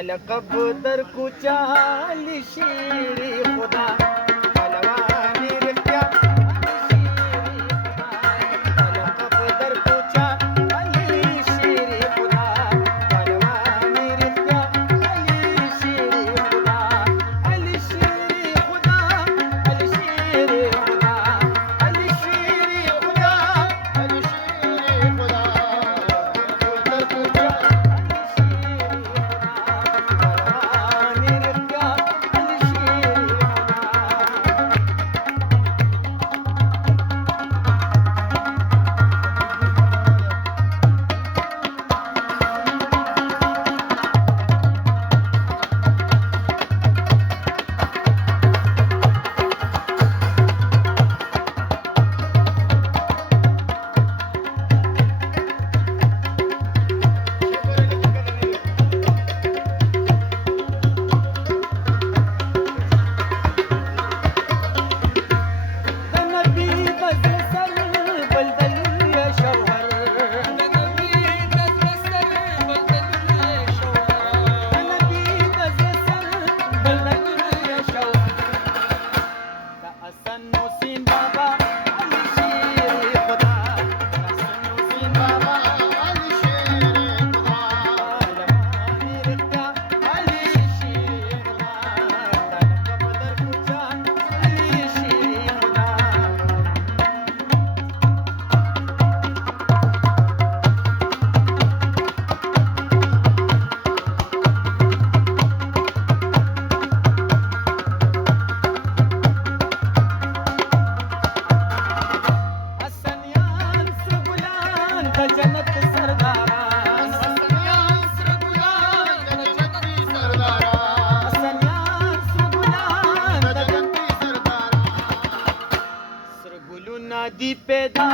لقب در کوچه علی شیری خدا پهلوانی رښتیا علی شیری خدا لقب در کوچه علی شیری خدا پهلوانی رښتیا علی شیری خدا علی شیری خدا علی شیری خدا علی شیری خدا علی شیری خدا در کوچه جنت سرداران حسنیان سر ګلان د جنتي سرداران حسنیان سر ګلان د جنتي سرداران سر ګلونه دی پیدا